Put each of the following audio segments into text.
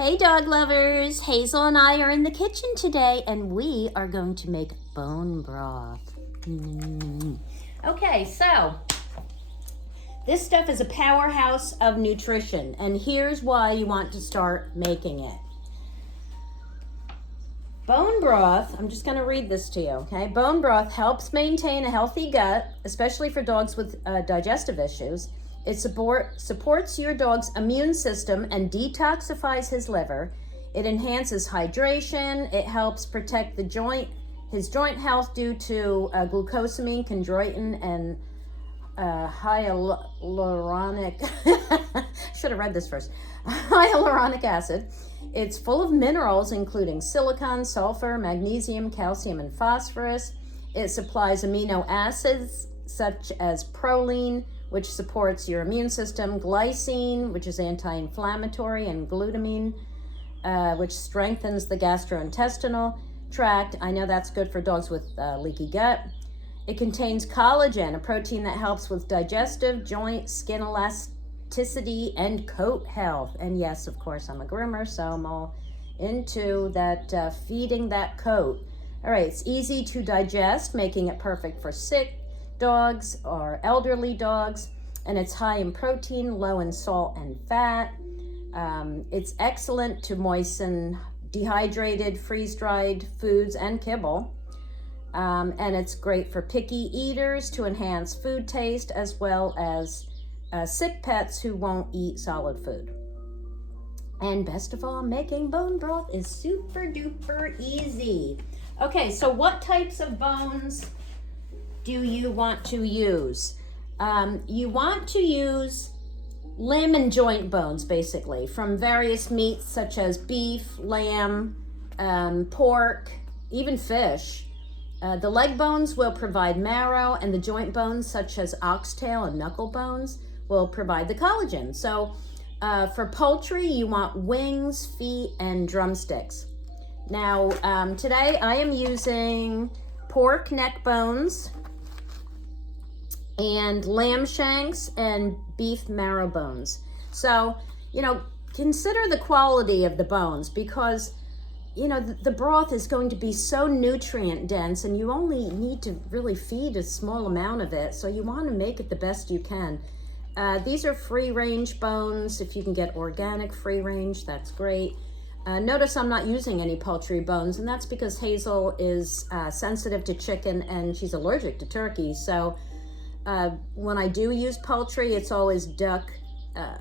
Hey dog lovers, Hazel and I are in the kitchen today and we are going to make bone broth. Okay, so this stuff is a powerhouse of nutrition and here's why you want to start making it. Bone broth, I'm just going to read this to you, okay? Bone broth helps maintain a healthy gut, especially for dogs with digestive issues. It supports your dog's immune system and detoxifies his liver. It enhances hydration. It helps protect his joint health due to glucosamine, chondroitin, and hyaluronic. Should have read this first. Hyaluronic acid. It's full of minerals, including silicon, sulfur, magnesium, calcium, and phosphorus. It supplies amino acids such as proline, which supports your immune system, glycine, which is anti-inflammatory, and glutamine, which strengthens the gastrointestinal tract. I know that's good for dogs with leaky gut. It contains collagen, a protein that helps with digestive, joint, skin elasticity, and coat health. And yes, of course, I'm a groomer, so I'm all into that feeding that coat. All right, it's easy to digest, making it perfect for sick dogs or elderly dogs, and it's high in protein, low in salt and fat. It's excellent to moisten dehydrated, freeze-dried foods and kibble, and it's great for picky eaters to enhance food taste, as well as sick pets who won't eat solid food. And best of all, making bone broth is super duper easy. Okay, so what types of bones do you want to use? You want to use limb and joint bones, basically, from various meats such as beef, lamb, pork, even fish. The leg bones will provide marrow, and the joint bones, such as oxtail and knuckle bones, will provide the collagen. So for poultry, you want wings, feet, and drumsticks. Now, today I am using pork neck bones, and lamb shanks, and beef marrow bones. So, consider the quality of the bones, because, the broth is going to be so nutrient dense, and you only need to really feed a small amount of it. So you want to make it the best you can. These are free range bones. If you can get organic free range, that's great. Notice I'm not using any poultry bones, and that's because Hazel is sensitive to chicken and she's allergic to turkey. So when I do use poultry, it's always duck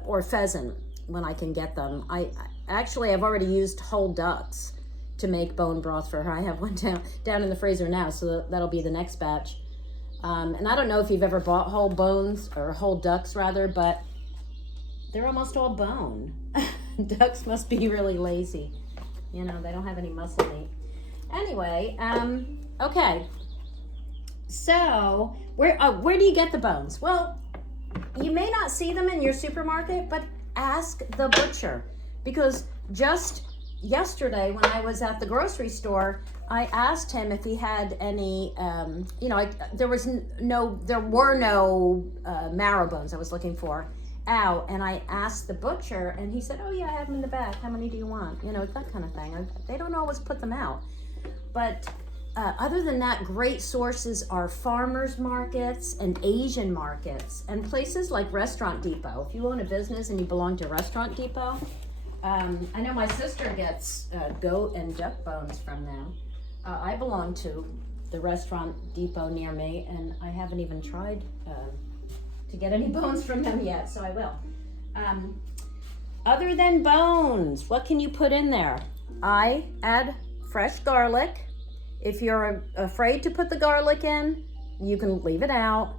or pheasant when I can get them. I've already used whole ducks to make bone broth for her. I have one down in the freezer now, so that'll be the next batch. And I don't know if you've ever bought whole bones, or whole ducks rather, but they're almost all bone. Ducks must be really lazy. They don't have any muscle meat. Anyway, okay. So, where do you get the bones? Well, you may not see them in your supermarket, but ask the butcher. Because just yesterday when I was at the grocery store, I asked him if he had any, there were no marrow bones I was looking for out, and I asked the butcher, and he said, oh yeah, I have them in the back. How many do you want? That kind of thing. They don't always put them out. But other than that, great sources are farmers markets and Asian markets and places like Restaurant Depot. If you own a business and you belong to Restaurant Depot, I know my sister gets goat and duck bones from them. I belong to the Restaurant Depot near me, and I haven't even tried to get any bones from them yet, so I will. Other than bones, what can you put in there? I add fresh garlic. If you're afraid to put the garlic in, you can leave it out.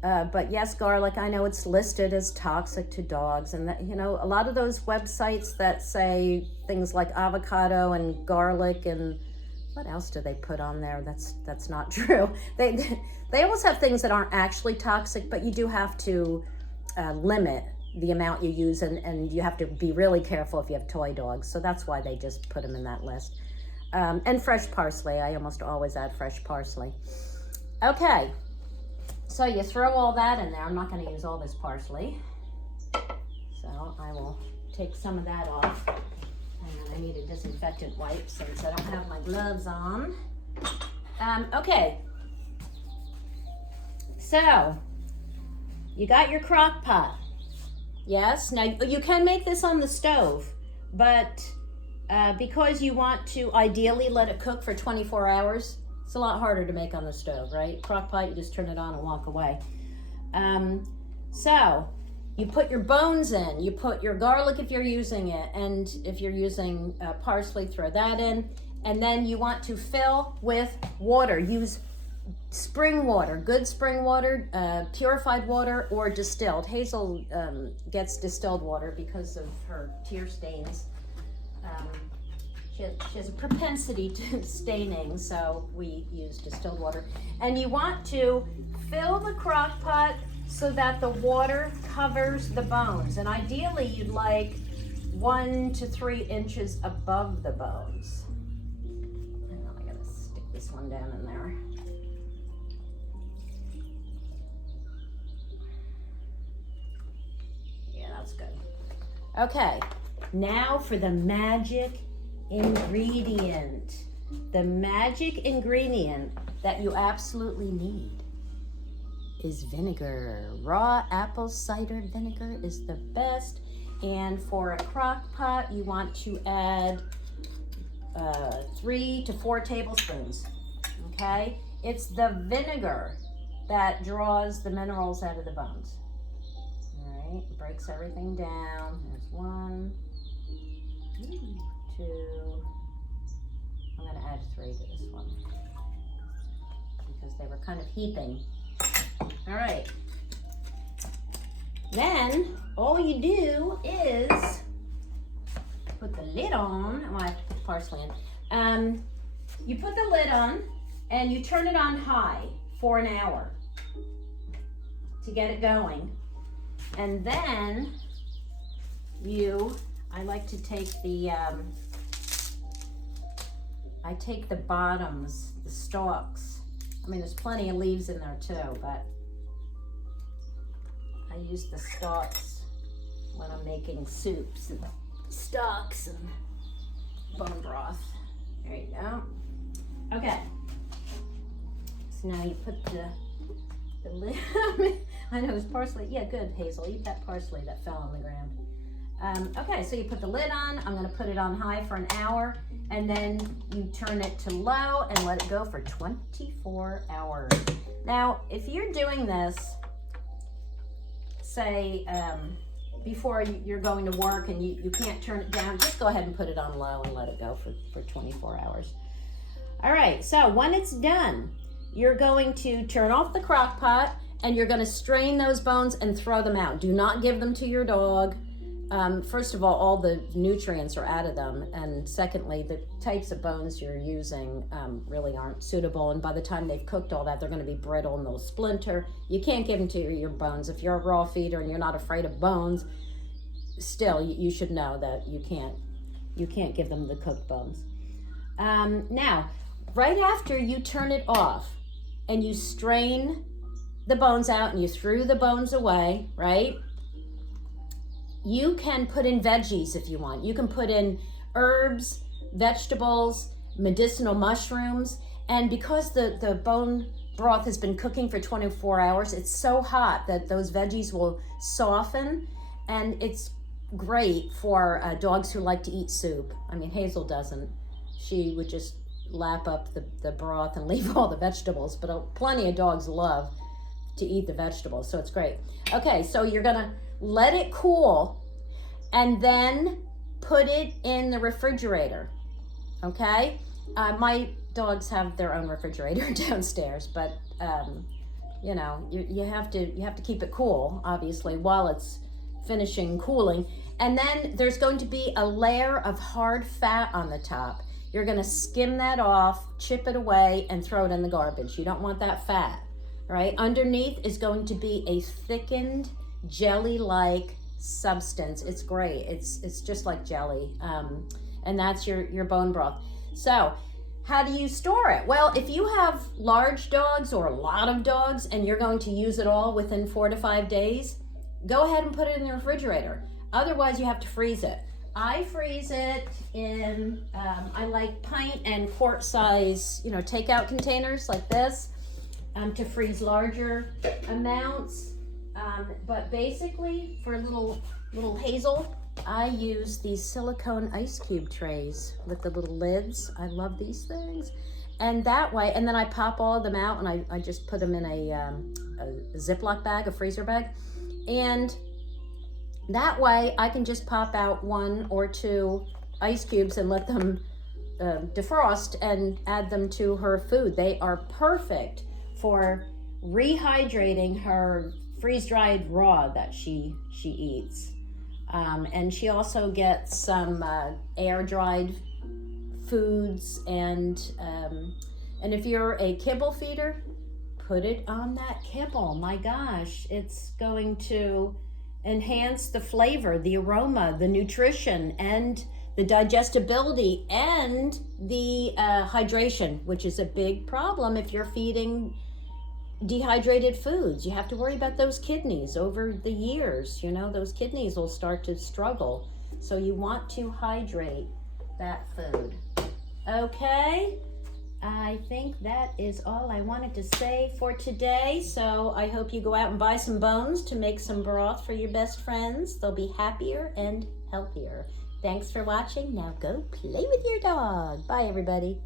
But yes, garlic, I know it's listed as toxic to dogs, and that, a lot of those websites that say things like avocado and garlic, and what else do they put on there? That's not true. They always have things that aren't actually toxic, but you do have to limit the amount you use, and you have to be really careful if you have toy dogs. So that's why they just put them in that list. And fresh parsley. I almost always add fresh parsley. Okay, so you throw all that in there. I'm not going to use all this parsley, so I will take some of that off. And I need a disinfectant wipe since I don't have my gloves on. Okay. So, you got your crock pot. Yes, now you can make this on the stove, but because you want to ideally let it cook for 24 hours, it's a lot harder to make on the stove, right? Crock pot, you just turn it on and walk away. So, you put your bones in, you put your garlic if you're using it, and if you're using parsley, throw that in. And then you want to fill with water. Use spring water, good spring water, purified water, or distilled. Hazel gets distilled water because of her tear stains. She has a propensity to staining, so we use distilled water. And you want to fill the crock pot so that the water covers the bones. And ideally, you'd like 1 to 3 inches above the bones. Hang on, I gotta stick this one down in there. Yeah, that's good. Okay, now for the magic ingredient. The magic ingredient that you absolutely need is vinegar. Raw apple cider vinegar is the best. And for a crock pot, you want to add 3 to 4 tablespoons. Okay? It's the vinegar that draws the minerals out of the bones. All right, breaks everything down. There's 1, 2. I'm going to add 3 to this one because they were kind of heaping. All right. Then all you do is put the lid on. Oh, I have to put the parsley in. You put the lid on and you turn it on high for an hour to get it going. And then I like to take the, I take the bottoms, the stalks. I mean, there's plenty of leaves in there too, but I use the stalks when I'm making soups and stocks and bone broth. There you go. Okay. So now you put the lid. I know it's parsley. Yeah, good, Hazel. Eat that parsley that fell on the ground. Okay, so you put the lid on. I'm going to put it on high for an hour, and then you turn it to low and let it go for 24 hours. Now, if you're doing this, say, before you're going to work and you can't turn it down, just go ahead and put it on low and let it go for 24 hours. All right, so when it's done, you're going to turn off the crock pot and you're going to strain those bones and throw them out. Do not give them to your dog. First of all the nutrients are out of them, and secondly, the types of bones you're using really aren't suitable, and by the time they've cooked all that, they're going to be brittle and they'll splinter. You can't give them to your bones. If you're a raw feeder and you're not afraid of bones, still, you should know that you can't give them the cooked bones. Now, right after you turn it off and you strain the bones out and you threw the bones away, right? You can put in veggies if you want. You can put in herbs, vegetables, medicinal mushrooms, and because the bone broth has been cooking for 24 hours, it's so hot that those veggies will soften, and it's great for dogs who like to eat soup. I mean, Hazel doesn't. She would just lap up the broth and leave all the vegetables, but plenty of dogs love to eat the vegetables, so it's great. Okay, so you're gonna let it cool and then put it in the refrigerator. Okay, my dogs have their own refrigerator downstairs, but you know, you have to keep it cool, obviously, while it's finishing cooling. And then there's going to be a layer of hard fat on the top. You're going to skim that off, chip it away, and throw it in the garbage. You don't want that fat, right? Underneath is going to be a thickened jelly-like substance. It's great. It's just like jelly, and that's your bone broth. So how do you store it? Well, if you have large dogs or a lot of dogs and you're going to use it all within 4 to 5 days, go ahead and put it in the refrigerator. Otherwise, you have to freeze it. I freeze it in, I like pint and quart size, takeout containers like this, to freeze larger amounts. But basically for little Hazel, I use these silicone ice cube trays with the little lids. I love these things. And that way, and then I pop all of them out and I just put them in a Ziploc bag, a freezer bag. And that way I can just pop out 1 or 2 ice cubes and let them defrost and add them to her food. They are perfect for rehydrating her freeze-dried raw that she eats. And she also gets some air-dried foods, and if you're a kibble feeder, put it on that kibble. My gosh, it's going to enhance the flavor, the aroma, the nutrition, and the digestibility, and the hydration, which is a big problem if you're feeding dehydrated foods. You have to worry about those kidneys over the years. Those kidneys will start to struggle. So you want to hydrate that food. Okay, I think that is all I wanted to say for today. So I hope you go out and buy some bones to make some broth for your best friends. They'll be happier and healthier. Thanks for watching. Now go play with your dog. Bye, everybody.